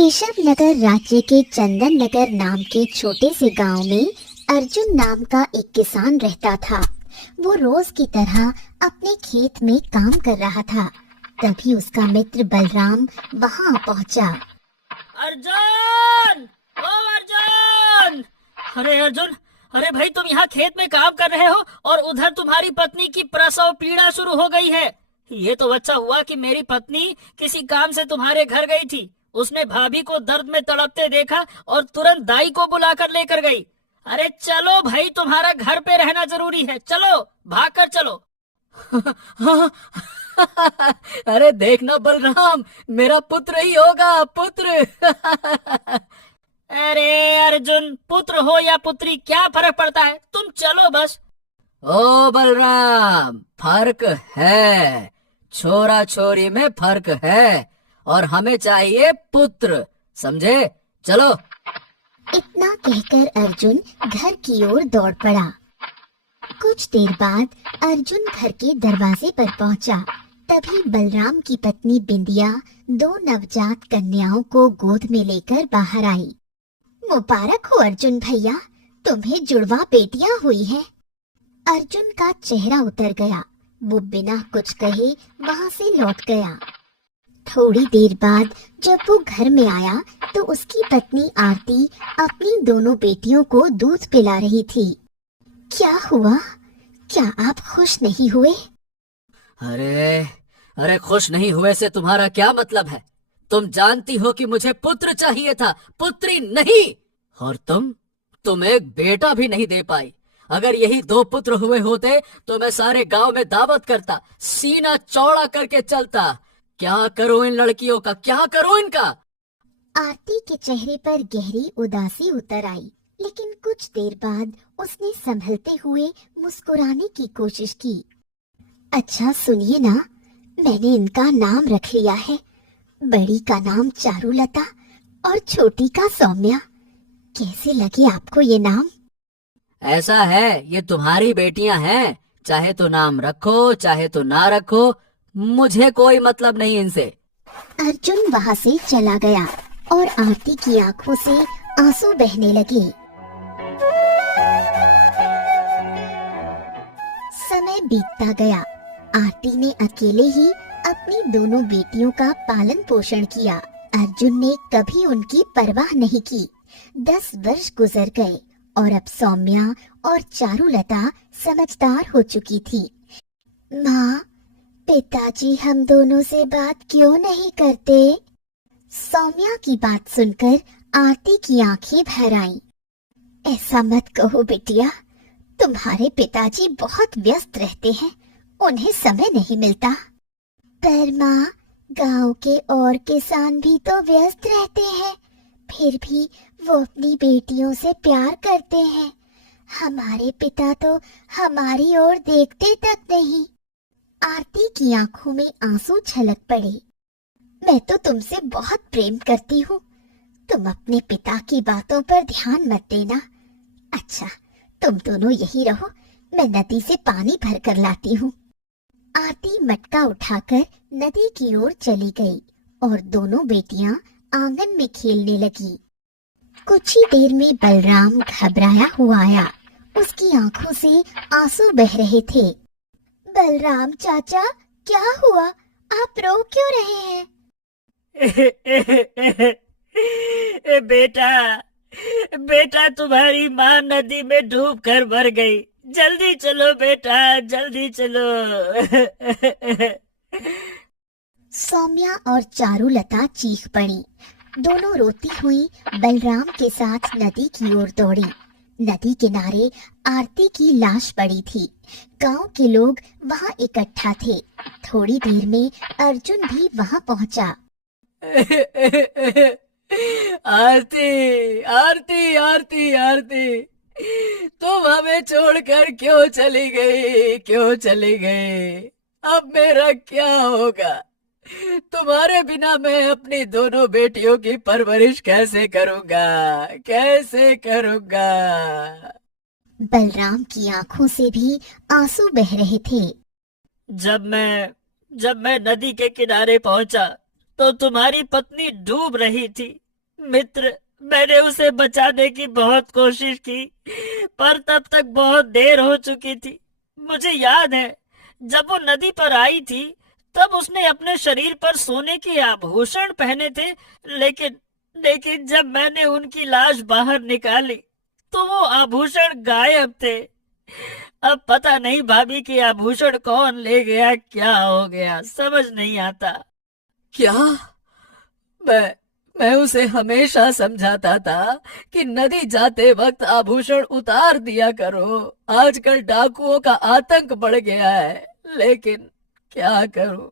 केशव नगर राज्य के चंदन नगर नाम के छोटे से गांव में अर्जुन नाम का एक किसान रहता था। वो रोज की तरह अपने खेत में काम कर रहा था। तभी उसका मित्र बलराम वहां पहुंचा। अर्जुन! ओ अर्जुन! अरे अर्जुन, अरे भाई तुम यहाँ खेत में काम कर रहे हो और उधर तुम्हारी पत्नी की प्रसव पीड़ा शुरू हो गई है। ये तो अच्छा हुआ कि मेरी पत्नी किसी काम से तुम्हारे घर गई थी। उसने भाभी को दर्द में तड़पते देखा और तुरंत दाई को बुलाकर लेकर गई। अरे चलो भाई, तुम्हारा घर पे रहना जरूरी है, चलो भाग कर चलो। अरे देखना बलराम, मेरा पुत्र ही होगा, पुत्र। अरे अर्जुन, पुत्र हो या पुत्री क्या फर्क पड़ता है, तुम चलो बस। ओ बलराम, फर्क है, छोरा छोरी में फर्क है और हमें चाहिए पुत्र, समझे? चलो। इतना कहकर अर्जुन घर की ओर दौड़ पड़ा। कुछ देर बाद अर्जुन घर के दरवाजे पर पहुंचा। तभी बलराम की पत्नी बिंदिया 2 नवजात कन्याओं को गोद में लेकर बाहर आई। मुबारक हो अर्जुन भैया, तुम्हें जुड़वा बेटियां हुई हैं। अर्जुन का चेहरा उतर गया। वो बिना कुछ कहे वहां से लौट गया। थोड़ी देर बाद जब वो घर में आया तो उसकी पत्नी आरती अपनी दोनों बेटियों को दूध पिला रही थी। क्या हुआ? क्या आप खुश नहीं हुए? अरे खुश नहीं हुए से तुम्हारा क्या मतलब है? तुम जानती हो कि मुझे पुत्र चाहिए था, पुत्री नहीं। और तुम एक बेटा भी नहीं दे पाई। अगर यही 2 पुत्र हुए होते तो मैं सारे गांव में दावत करता, सीना चौड़ा करके चलता। क्या करूं इन लड़कियों का, क्या करूं इनका? आरती के चेहरे पर गहरी उदासी उतर आई, लेकिन कुछ देर बाद उसने संभलते हुए मुस्कुराने की कोशिश की। अच्छा सुनिए ना, मैंने इनका नाम रख लिया है। बड़ी का नाम चारुलता और छोटी का सौम्या। कैसे लगे आपको ये नाम? ऐसा है, ये तुम्हारी बेटियां हैं, चाहे तो नाम रखो चाहे तो ना रखो, मुझे कोई मतलब नहीं इनसे। अर्जुन वहां से चला गया और आरती की आंखों से आंसू बहने लगे। समय बीतता गया। आरती ने अकेले ही अपनी दोनों बेटियों का पालन पोषण किया। अर्जुन ने कभी उनकी परवाह नहीं की। 10 वर्ष गुजर गए और अब सौम्या और चारुलता समझदार हो चुकी थी। माँ, पिताजी हम दोनों से बात क्यों नहीं करते? सौम्या की बात सुनकर आरती की आंखें भर आईं। ऐसा मत कहो बिटिया, तुम्हारे पिताजी बहुत व्यस्त रहते हैं, उन्हें समय नहीं मिलता। पर माँ, गांव के और किसान भी तो व्यस्त रहते हैं, फिर भी वो अपनी बेटियों से प्यार करते हैं। हमारे पिता तो हमारी ओर देखते तक नहीं। आरती की आंखों में आंसू छलक पड़े। मैं तो तुमसे बहुत प्रेम करती हूँ, तुम अपने पिता की बातों पर ध्यान मत देना। अच्छा, तुम दोनों यही रहो, मैं नदी से पानी भर कर लाती हूँ। आरती मटका उठाकर नदी की ओर चली गई और दोनों बेटियां आंगन में खेलने लगी। कुछ ही देर में बलराम घबराया हुआ आया। उसकी आंखों से आंसू बह रहे थे। बलराम चाचा, क्या हुआ? आप रो क्यों रहे हैं? बेटा तुम्हारी माँ नदी में डूब कर मर गई। जल्दी चलो बेटा, जल्दी चलो। सौम्या और चारुलता चीख पड़ी। दोनों रोती हुई बलराम के साथ नदी की ओर दौड़ी। नदी किनारे आरती की लाश पड़ी थी। गांव के लोग वहां इकट्ठा थे। थोड़ी देर में अर्जुन भी वहां पहुंचा। आरती, आरती, आरती, आरती, तुम हमें छोड़कर क्यों चली गई, क्यों चली गई? अब मेरा क्या होगा? तुम्हारे बिना मैं अपनी दोनों बेटियों की परवरिश कैसे करूंगा, कैसे करूंगा? बलराम की आंखों से भी आंसू बह रहे थे। जब मैं नदी के किनारे पहुंचा तो तुम्हारी पत्नी डूब रही थी। मित्र, मैंने उसे बचाने की बहुत कोशिश की, पर तब तक बहुत देर हो चुकी थी। मुझे याद है, जब वो नदी पर आई थी, तब उसने अपने शरीर पर सोने के आभूषण पहने थे, लेकिन लेकिन जब मैंने उनकी लाश बाहर निकाली, तो वो आभूषण गायब थे। अब पता नहीं भाभी के आभूषण कौन ले गया, क्या हो गया, समझ नहीं आता। क्या? मैं मैं उसे हमेशा समझाता था कि नदी जाते वक्त आभूषण उतार दिया करो। आजकल डाकुओं का आतंक बढ़ गया है, लेकिन क्या करूं?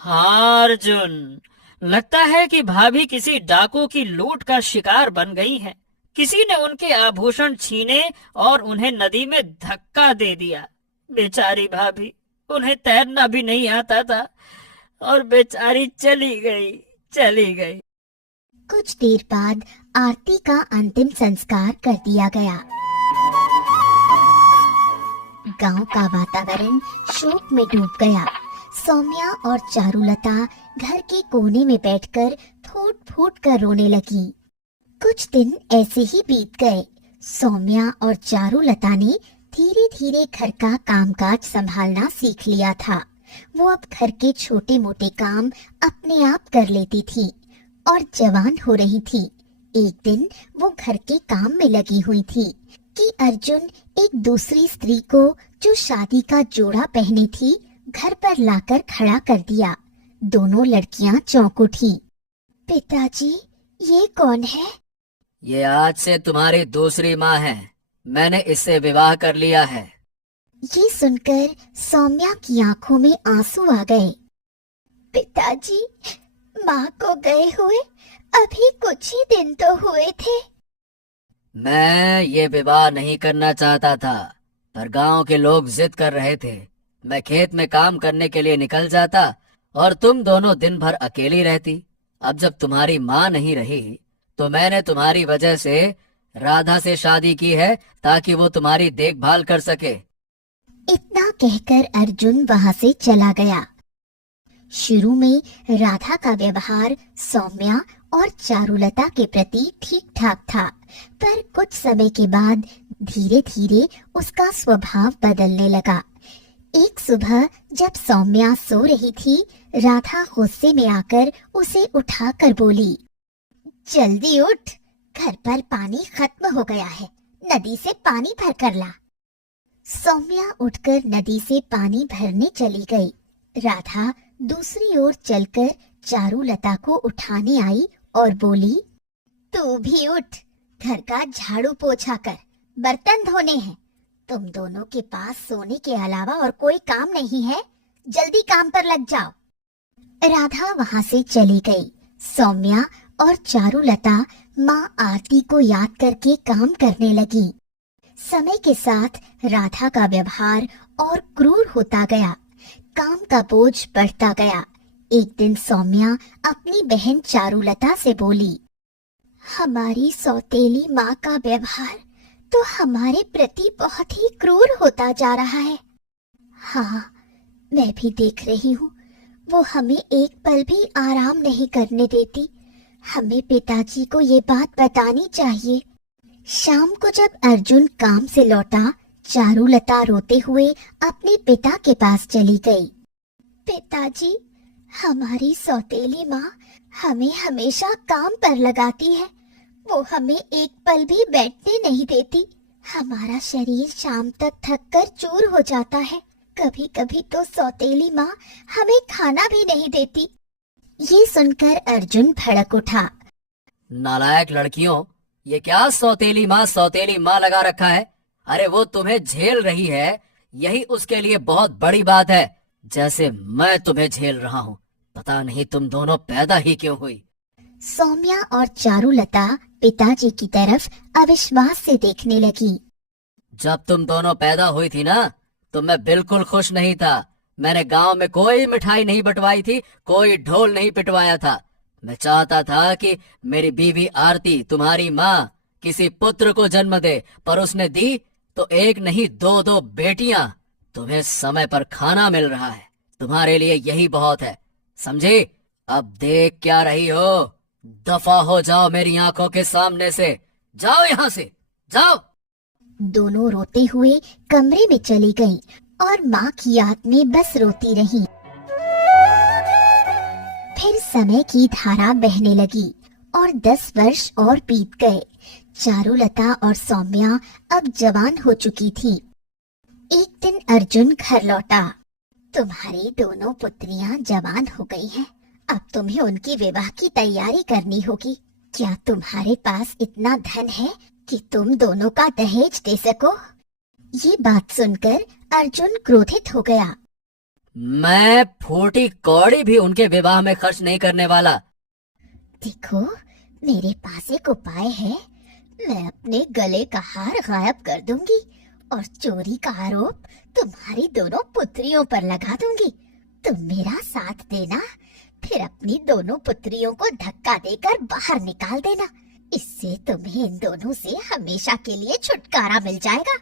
हाँ अर्जुन, लगता है कि भाभी किसी डाकू की लूट का शिकार बन गई है। किसी ने उनके आभूषण छीने और उन्हें नदी में धक्का दे दिया। बेचारी भाभी, उन्हें तैरना भी नहीं आता था और बेचारी चली गई। कुछ देर बाद आरती का अंतिम संस्कार कर दिया गया। गांव का वातावरण शोक में डूब गया। सौम्या और चारुलता घर के कोने में बैठकर फूट फूट कर रोने लगी। कुछ दिन ऐसे ही बीत गए। सौम्या और चारुलता ने धीरे धीरे घर का कामकाज संभालना सीख लिया था। वो अब घर के छोटे मोटे काम अपने आप कर लेती थी और जवान हो रही थी। एक दिन वो घर के काम में लगी हुई थी कि अर्जुन एक दूसरी स्त्री को, जो शादी का जोड़ा पहने थी, घर पर लाकर खड़ा कर दिया। दोनों लड़कियां चौंक उठी। पिताजी, ये कौन है? ये आज से तुम्हारी दूसरी माँ है। मैंने इससे विवाह कर लिया है। ये सुनकर सौम्या की आंखों में आंसू आ गए। पिताजी, माँ को गए हुए अभी कुछ ही दिन तो हुए थे। मैं ये विवाह नहीं करना चाहता था, पर गांव के लोग जिद कर रहे थे। मैं खेत में काम करने के लिए निकल जाता और तुम दोनों दिन भर अकेली रहती। अब जब तुम्हारी माँ नहीं रही, तो मैंने तुम्हारी वजह से राधा से शादी की है, ताकि वो तुम्हारी देखभाल कर सके। इतना कहकर अर्जुन वहां से चला गया। शुरू में राधा का व्यवहार सौम्या और चारुलता के प्रति ठीक ठाक था, पर कुछ समय के बाद धीरे धीरे उसका स्वभाव बदलने लगा। एक सुबह जब सौम्या सो रही थी, राधा गुस्से में आकर उसे उठाकर बोली, जल्दी उठ, घर पर पानी खत्म हो गया है, नदी से पानी भर कर ला। सौम्या उठकर नदी से पानी भरने चली गई। राधा दूसरी ओर चलकर चारुलता को उठाने आई और बोली, तू भी उठ, घर का झाड़ू पोछा कर, बर्तन धोने हैं। तुम दोनों के पास सोने के अलावा और कोई काम नहीं है, जल्दी काम पर लग जाओ। राधा वहां से चली गई। सौम्या और चारुलता माँ आरती को याद करके काम करने लगी। समय के साथ राधा का व्यवहार और क्रूर होता गया। काम का बोझ बढ़ता गया। एक दिन सौम्या अपनी बहन चारुलता से बोली, हमारी सौतेली माँ का व्यवहार तो हमारे प्रति बहुत ही क्रूर होता जा रहा है। हाँ, मैं भी देख रही हूँ, वो हमें एक पल भी आराम नहीं करने देती। हमें पिताजी को ये बात बतानी चाहिए। शाम को जब अर्जुन काम से लौटा, चारुलता रोते हुए अपने पिता के पास चली गई। पिताजी, हमारी सौतेली माँ हमें हमेशा काम पर लगाती है। वो हमें एक पल भी बैठने नहीं देती। हमारा शरीर शाम तक थककर चूर हो जाता है। कभी कभी तो सौतेली माँ हमें खाना भी नहीं देती। ये सुनकर अर्जुन भड़क उठा। नालायक लड़कियों, ये क्या सौतेली माँ लगा रखा है? अरे वो तुम्हें झेल रही है, यही उसके लिए बहुत बड़ी बात है, जैसे मैं तुम्हें झेल रहा हूँ। पता नहीं तुम दोनों पैदा ही क्यों हुई। सौम्या और चारुलता पिताजी की तरफ अविश्वास से देखने लगी। जब तुम दोनों पैदा हुई थी ना, तो मैं बिल्कुल खुश नहीं था। मैंने गांव में कोई मिठाई नहीं बंटवाई थी, कोई ढोल नहीं पिटवाया था। मैं चाहता था कि मेरी बीवी आरती, तुम्हारी माँ, किसी पुत्र को जन्म दे, पर उसने दी तो एक नहीं दो दो बेटियां। तुम्हें समय पर खाना मिल रहा है, तुम्हारे लिए यही बहुत है, समझे? अब देख क्या रही हो? दफा हो जाओ मेरी आंखों के सामने से, जाओ यहाँ से, जाओ। दोनों रोते हुए कमरे में चली गईं और माँ की याद में बस रोती रहीं। फिर समय की धारा बहने लगी और 10 वर्ष और बीत गए। चारुलता और सौम्या अब जवान हो चुकी थी। एक दिन अर्जुन घर लौटा। तुम्हारी दोनों पुत्रियां जवान हो गई हैं। अब तुम्हें उनकी विवाह की तैयारी करनी होगी। क्या तुम्हारे पास इतना धन है कि तुम दोनों का दहेज दे सको? ये बात सुनकर अर्जुन क्रोधित हो गया। मैं फूटी कौड़ी भी उनके विवाह में खर्च नहीं करने वाला। देखो, मेरे पास एक उपाय है। मैं अपने गले का हार गायब कर दूंगी और चोरी का आरोप तुम्हारी दोनों पुत्रियों पर लगा दूंगी। तुम मेरा साथ देना, फिर अपनी दोनों पुत्रियों को धक्का देकर बाहर निकाल देना। इससे तुम्हें इन दोनों से हमेशा के लिए छुटकारा मिल जाएगा।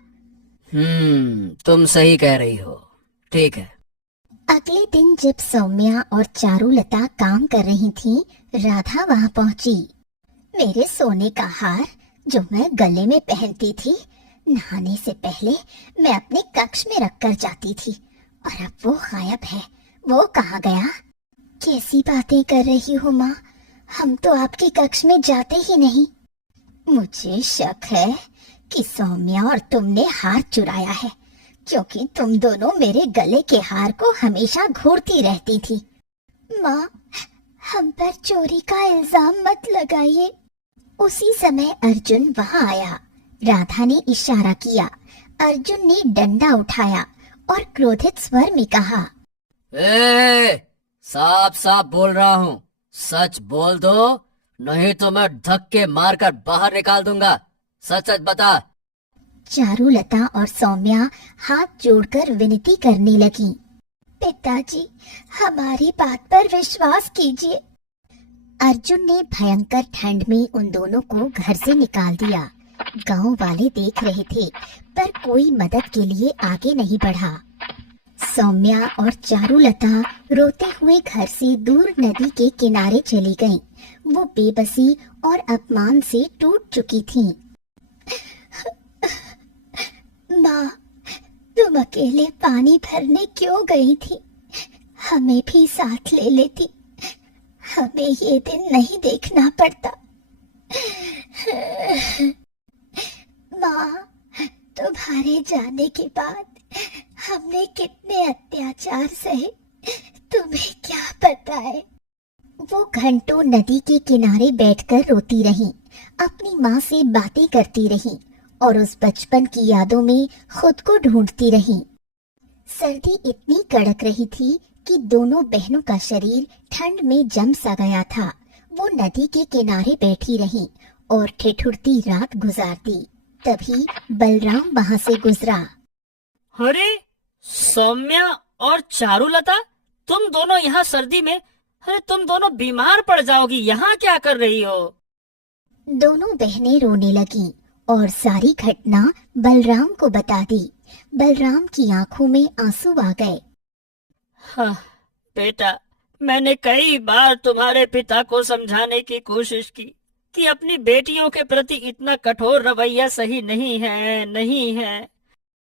तुम सही कह रही हो। ठीक है। अगले दिन जब सौम्या और चारुलता काम कर रही थीं, राधा वहाँ पहुँची। मेरे सोने का हार जो मैं गले में पहनती थी, नहाने से पहले मैं अपने कक्ष में रखकर जाती थी, और अब वो गायब है। वो कहाँ गया? कैसी बातें कर रही हो माँ? हम तो आपके कक्ष में जाते ही नहीं। मुझे शक है कि सौम्या और तुमने हार चुराया है, क्योंकि तुम दोनों मेरे गले के हार को हमेशा घूरती रहती थी। माँ, हम पर चोरी का इल्जाम मत लगाइए। उसी समय अर्जुन वहाँ आया। राधा ने इशारा किया। अर्जुन ने डंडा उठाया और क्रोधित स्वर में कहा, साफ साफ बोल रहा हूँ, सच बोल दो, नहीं तो मैं धक्के मारकर बाहर निकाल दूंगा। सच सच बता। चारुलता और सौम्या हाथ जोड़कर विनती करने लगी। पिताजी, हमारी बात पर विश्वास कीजिए। अर्जुन ने भयंकर ठंड में उन दोनों को घर से निकाल दिया। गांव वाले देख रहे थे, पर कोई मदद के लिए आगे नहीं बढ़ा। सौम्या और चारुलता रोते हुए घर से दूर नदी के किनारे चली गईं। वो बेबसी और अपमान से टूट चुकी थीं। माँ, तुम अकेले पानी भरने क्यों गई थी? हमें भी साथ ले लेती, हमें ये दिन नहीं देखना पड़ता। माँ, तुम्हारे जाने के बाद हमने कितने अत्याचार सहे, तुम्हें क्या पता है। वो घंटों नदी के किनारे बैठकर रोती रहीं, अपनी माँ से बातें करती रहीं और उस बचपन की यादों में खुद को ढूंढती रहीं। सर्दी इतनी कड़क रही थी कि दोनों बहनों का शरीर ठंड में जम सा गया था। वो नदी के किनारे बैठी रहीं और ठिठुरती रात गुजारती। तभी बलराम वहाँ से गुजरा। अरे सौम्या और चारुलता, तुम दोनों यहाँ सर्दी में? अरे तुम दोनों बीमार पड़ जाओगी, यहाँ क्या कर रही हो? दोनों बहनें रोने लगीं और सारी घटना बलराम को बता दी। बलराम की आंखों में आंसू आ गए। हाँ बेटा, मैंने कई बार तुम्हारे पिता को समझाने की कोशिश की कि अपनी बेटियों के प्रति इतना कठोर रवैया सही नहीं है, नहीं है।